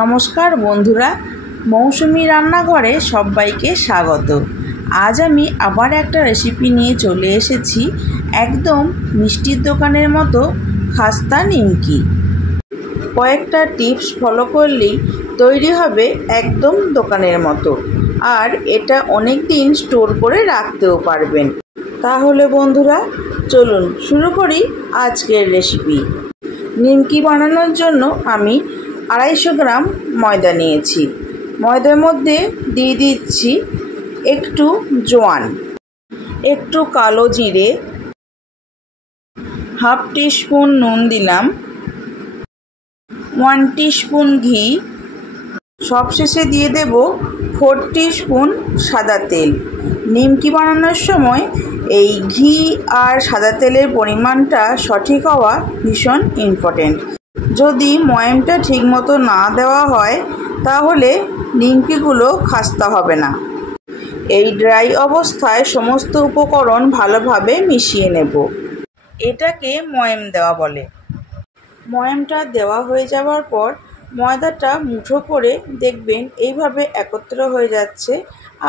নমস্কার বন্ধুরা, মৌসুমি রান্নাঘরে সবাইকে স্বাগত। আজ আমি আবার একটা রেসিপি নিয়ে চলে এসেছি। একদম মিষ্টির দোকানের মতো খাস্তা নিমকি। কয়েকটা টিপস ফলো করলেই তৈরি হবে একদম দোকানের মতো, আর এটা অনেক দিন স্টোর করে রাখতেও পারবেন। তাহলে বন্ধুরা চলুন শুরু করি আজকের রেসিপি। নিমকি বানানোর জন্য আমি 250 গ্রাম ময়দা নিয়েছি। ময়দার মধ্যে দিয়ে দিচ্ছি একটু জোয়ান, একটু কালো জিরে, হাফ টিস্পুন নুন দিলাম, 1 টিস্পুন ঘি, সবশেষে দিয়ে দেব 4 টিস্পুন সাদা তেল। নিমকি বানানোর সময় এই ঘি আর সাদা তেলের পরিমাণটা সঠিক হওয়া ভীষণ ইম্পর্টেন্ট। যদি ময়ামটা ঠিকমতো না দেওয়া হয় তাহলে নিমকিগুলো খাস্তা হবে না। এই ড্রাই অবস্থায় সমস্ত উপকরণ ভালোভাবে মিশিয়ে নেব। এটাকে ময়াম দেওয়া বলে। ময়ামটা দেওয়া হয়ে যাওয়ার পর ময়দাটা মুঠো করে দেখবেন এইভাবে একত্র হয়ে যাচ্ছে।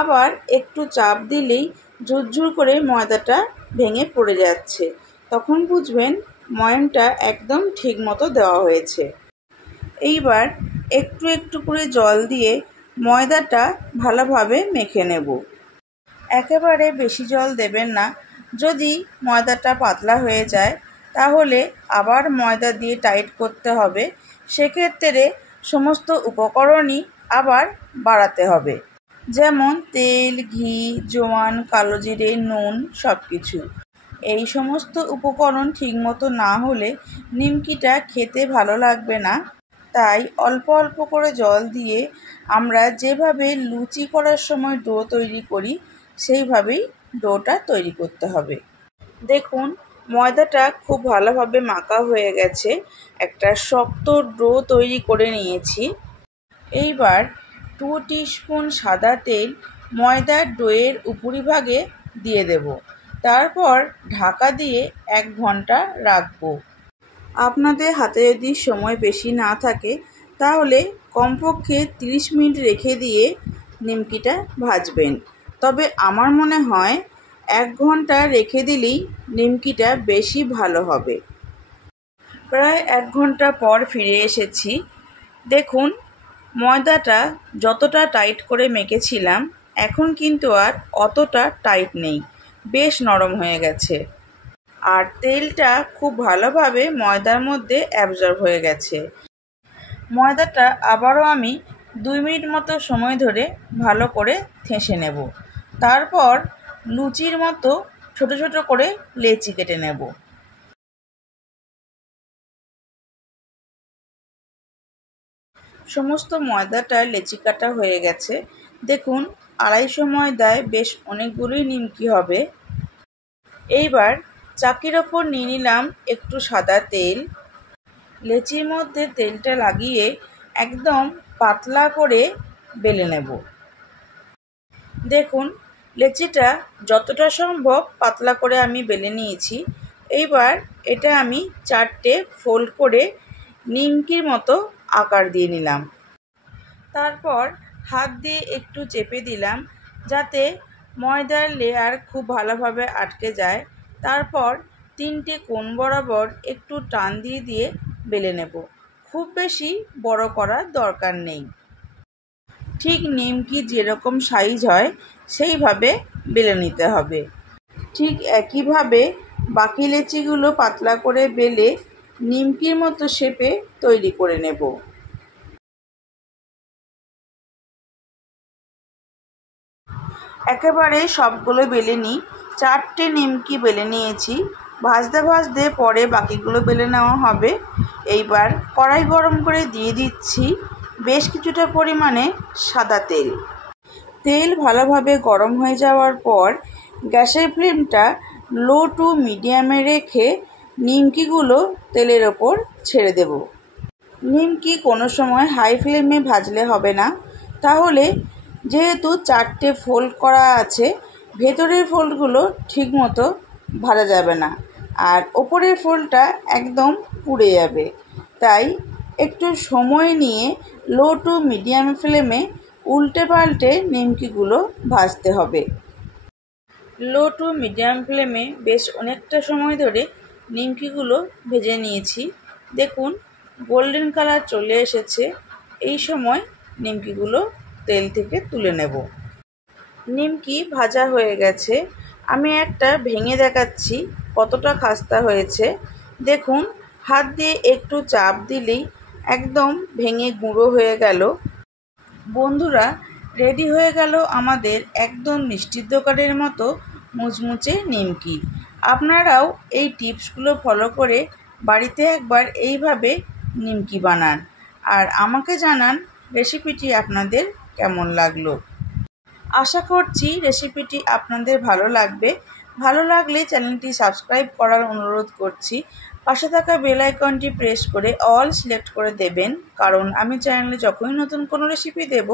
আবার একটু চাপ দিলেই ঝুরঝুর করে ময়দাটা ভেঙে পড়ে যাচ্ছে। তখন বুঝবেন ময়ামটা একদম ঠিক মতো দেওয়া হয়েছে। এইবার একটু একটু করে জল দিয়ে ময়দাটা ভালোভাবে মেখে নেব। একেবারে বেশি জল দেবেন না। যদি ময়দাটা পাতলা হয়ে যায় তাহলে আবার ময়দা দিয়ে টাইট করতে হবে। সেক্ষেত্রে সমস্ত উপকরণই আবার বাড়াতে হবে, যেমন তেল, ঘি, জোয়ান, কালো জিরে, নুন, সব কিছু। এই সমস্ত উপকরণ ঠিকমতো না হলে নিমকিটা খেতে ভালো লাগবে না। তাই অল্প অল্প করে জল দিয়ে আমরা যেভাবে লুচি করার সময় ডো তৈরি করি সেইভাবেই ডোটা তৈরি করতে হবে। দেখুন ময়দাটা খুব ভালোভাবে মাখা হয়ে গেছে। একটা শক্ত ডো তৈরি করে নিয়েছি। এইবার 2 টিস্পুন সাদা তেল ময়দার ডোয়ের উপরিভাগে দিয়ে দেব। তারপর ঢাকা দিয়ে 1 ঘন্টা রাখবো। আপনাদের হাতে যদি সময় বেশি না থাকে তাহলে কমপক্ষে 30 মিনিট রেখে দিয়ে নিমকিটা ভাজবেন। তবে আমার মনে হয় 1 ঘন্টা রেখে দিলেই নিমকিটা বেশি ভালো হবে। প্রায় 1 ঘন্টা পর ফিরে এসেছি। দেখুন ময়দাটা যতটা টাইট করে মেখেছিলাম এখন কিন্তু আর অতটা টাইট নেই, বেশ নরম হয়ে গেছে। আর তেলটা খুব ভালোভাবে ময়দার মধ্যে অ্যাবজর্ব হয়ে গেছে। ময়দাটা আবারও আমি 2 মিনিট মতো সময় ধরে ভালো করে ঠেসে নেব। তারপর লুচির মতো ছোট ছোট করে লেচি কেটে নেব। সমস্ত ময়দাটা লেচি কাটা হয়ে গেছে। দেখুন 250 ময়দায় বেশ অনেকগুলোই নিমকি হবে। এইবার চাকির ওপর নিয়ে নিলাম একটু সাদা তেল। লেচির মধ্যে তেলটা লাগিয়ে একদম পাতলা করে বেলে নেব। দেখুন লেচিটা যতটা সম্ভব পাতলা করে আমি বেলে নিয়েছি। এইবার এটা আমি 4টে ফোল্ড করে নিমকির মতো আকার দিয়ে নিলাম। তারপর হাত দিয়ে একটু চেপে দিলাম যাতে ময়দার লেয়ার খুব ভালোভাবে আটকে যায়। তারপর 3টে কোণ বরাবর একটু টান দিয়ে দিয়ে বেলে নেব। খুব বেশি বড় করার দরকার নেই। ঠিক নিমকি যেরকম সাইজ হয় সেইভাবে বেলে নিতে হবে। ঠিক একইভাবে বাকি লেচিগুলো পাতলা করে বেলে নিমকির মতো শেপে তৈরি করে নেব। একেবারে সবগুলো বেলে নিই। 4টে নিমকি বেলে নিয়েছি। ভাজতে ভাজতে পরে বাকিগুলো বেলে নেওয়া হবে। এইবার কড়াই গরম করে দিয়ে দিচ্ছি বেশ কিছুটা পরিমাণে সাদা তেল। তেল ভালোভাবে গরম হয়ে যাওয়ার পর গ্যাসের ফ্লেমটা লো টু মিডিয়ামে রেখে নিমকিগুলো তেলের ওপর ছেড়ে দেব। নিমকি কোনো সময় হাই ফ্লেমে ভাজলে হবে না, তাহলে যেহেতু 4টে ফোল্ড করা আছে ভেতরের ফোল্ডগুলো ঠিকমতো ভাজা যাবে না আর ওপরের ফোল্ডটা একদম পুড়ে যাবে। তাই একটু সময় নিয়ে লো টু মিডিয়াম ফ্লেমে উল্টে পাল্টে নিমকিগুলো ভাজতে হবে। লো টু মিডিয়াম ফ্লেমে বেশ অনেকটা সময় ধরে নিমকিগুলো ভেজে নিয়েছি। দেখুন গোল্ডেন কালার চলে এসেছে। এই সময় নিমকিগুলো তেল থেকে তুলে নেব। নিমকি ভাজা হয়ে গেছে। আমি একটা ভেঙে দেখাচ্ছি কতটা খাস্তা হয়েছে। দেখুন হাত দিয়ে একটু চাপ দিলেই একদম ভেঙে গুঁড়ো হয়ে গেল। বন্ধুরা, রেডি হয়ে গেল আমাদের একদম মিষ্টির দোকানের মতো মুচমুচে নিমকি। আপনারাও এই টিপসগুলো ফলো করে বাড়িতে একবার এইভাবে নিমকি বানান আর আমাকে জানান রেসিপিটি আপনাদের কেমন লাগলো। আশা করছি রেসিপিটি আপনাদের ভালো লাগবে। ভালো লাগলে চ্যানেলটি সাবস্ক্রাইব করার অনুরোধ করছি। পাশে থাকা বেল আইকনটি প্রেস করে অল সিলেক্ট করে দেবেন, কারণ আমি চ্যানেলে যখনই নতুন কোনো রেসিপি দেব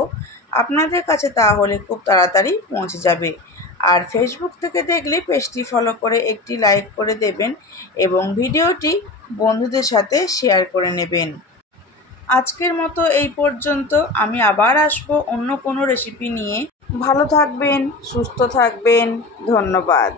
আপনাদের কাছে তাহলে খুব তাড়াতাড়ি পৌঁছে যাবে। আর ফেসবুক থেকে দেখলে পেজটি ফলো করে একটি লাইক করে দেবেন এবং ভিডিওটি বন্ধুদের সাথে শেয়ার করে নেবেন। আজকের মতো এই পর্যন্ত। আমি আবার আসবো অন্য কোনো রেসিপি নিয়ে। ভালো থাকবেন, সুস্থ থাকবেন। ধন্যবাদ।